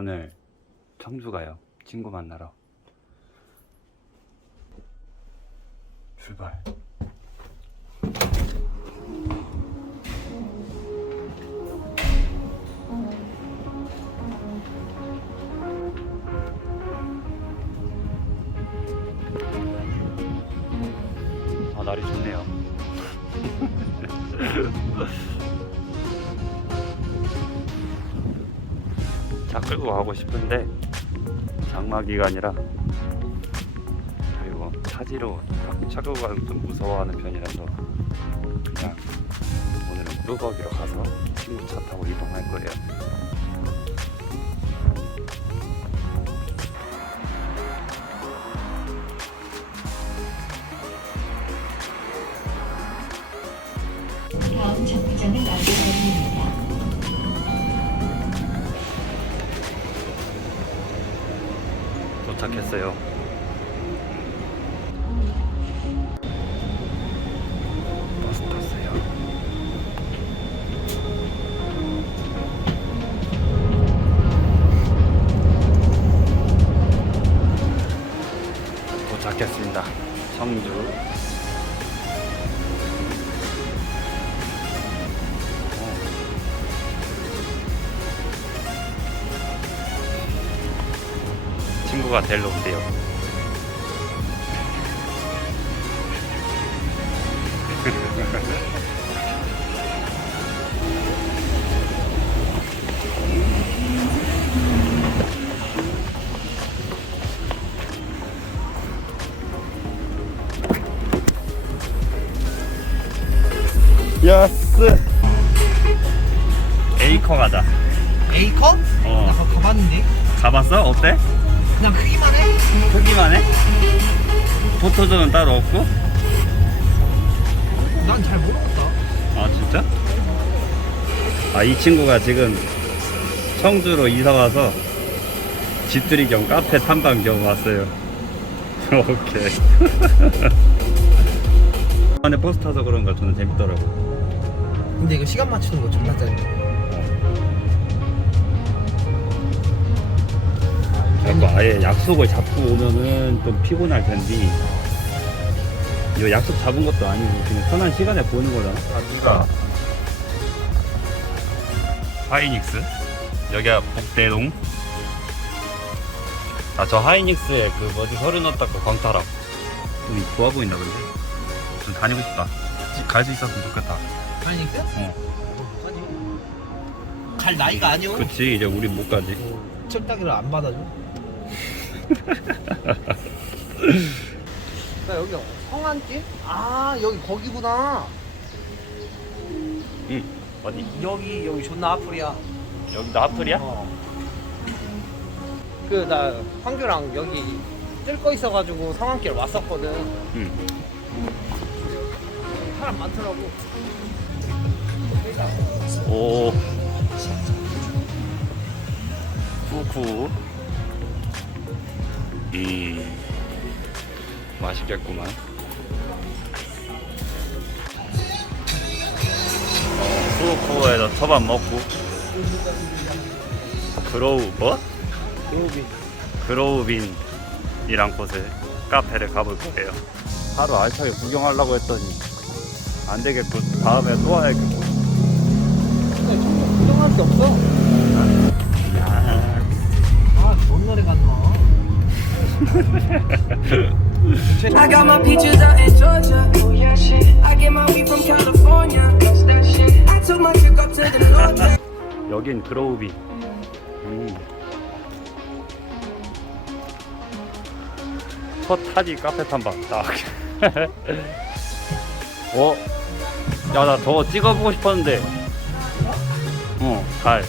오늘 청주 가요. 친구 만나러. 출발. 차 끌고 가고 싶은데 장마 기간이라 그리고 차지로 차- 차 끌고 가는 좀 무서워하는 편이라서 그냥 오늘은 뚜벅이로 가서 친구 차 타고 이동할 거예요. 다음 정류장은 남부거 도착했어요. 친구가 데리러 온대요. 야스 에이커 가자. 에이커? 어. 나 그거 가봤는데 가봤어? 어때? 그냥 크기만 해? 크기만 해? 포토존은 따로 없고? 난 잘 모르겠다 아 진짜? 아 이 친구가 지금 청주로 이사 와서 집들이 겸 카페 탐방 겸 왔어요. 오케이. 안에 버스 타서 그런가 저는 재밌더라고. 근데 이거 시간 맞추는 거 존나 짜증나. 아예 약속을 잡고 오면은 좀 피곤할 텐데 이거 약속 잡은 것도 아니고 그냥 편한 시간에 보는 거잖아. 여기가 하이닉스 여기가 복대동. 아 저 하이닉스에 그 뭐지 서류 넣었다고 광탈함. 좀 좋아 보인다 근데 좀 다니고 싶다. 갈 수 있었으면 좋겠다. 그? 어. 아니. 갈 나이가 아니오. 그치 이제 우리 못 가지. 철따기를 안 받아줘. 나 여기 성안길? 아 여기 거기구나. 응. 어디? 여기 여기 존나 아프리야. 여기 나하플이야? 어. 그나 황규랑 여기 뜰거 있어가지고 성안길 왔었거든. 응. 사람 많더라고. 오. 쿠쿠. 음. 맛있겠구만. 쿠쿠에서 터밥 먹고. 그로우, 뭐? 여기. 그로우빈이란 곳에 카페를 가볼 거예요. 하루 알차게 구경하려고 했더니 안 되겠고 다음에 또 와야겠고. 근데 정말 구경할 게 없어. 야, 아, 뭔 노래 갔나? Oh. 여긴 그로우빈. 음. 첫 타지 카페 탐방 딱. 어? 야 나 저거 찍어보고 싶었는데. 어, 달.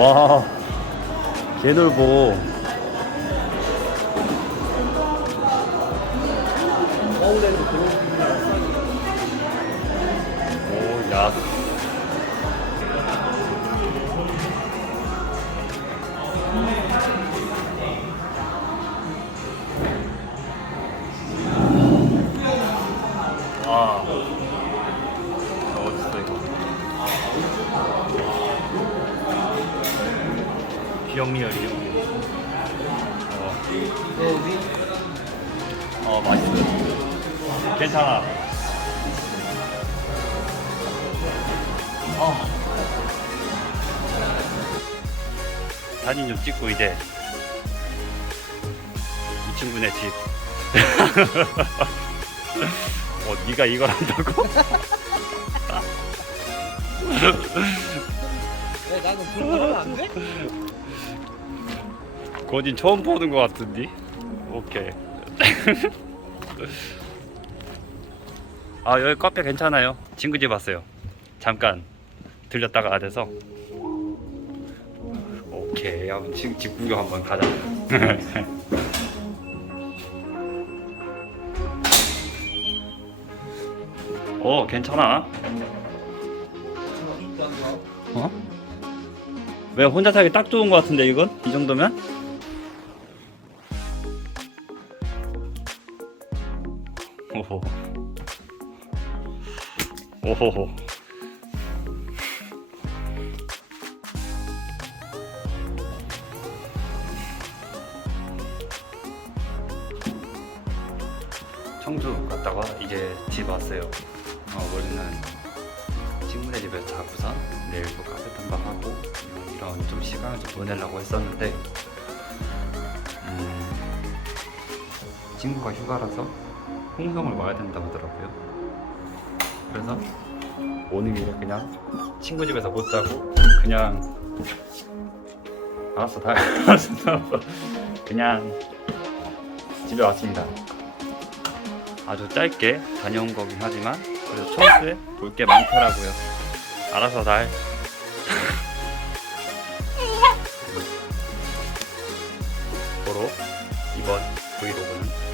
와. 그런 오, 야. 비영리얼이요. 어. 어, 맛있어. 괜찮아. 어. 사진 좀 찍고 이제 이 친구네 집. 어, 네가 이걸 한다고? 왜 나는 그런 거안 돼? 거진 처음 보는 것 같은데? 오케이. 아, 여기 카페 괜찮아요. 친구 집 왔어요. 잠깐 들렸다가 돼서. 오케이. 한번 집, 집 구경 한번 가자. 어, 괜찮아. 어? 왜 혼자 살기 딱 좋은 것 같은데 이건? 이 정도면? 오호 오호호. 청주 갔다가 이제 집 왔어요. 어, 원래는 친구네 집에 자고선 내일도 카페 탐방하고 이런, 이런 좀 시간을 좀 보내려고 했었는데 음, 친구가 휴가라서 홍성을 와야 된다고 하더라고요 그래서 길에 그냥 친구 집에서 못 자고 그냥 알았어 다 알았어 그냥 집에 왔습니다. 아주 짧게 다녀온 거긴 하지만 그래도 청주에 볼 게 많더라고요. 알아서 잘. 보러 이번 브이로그는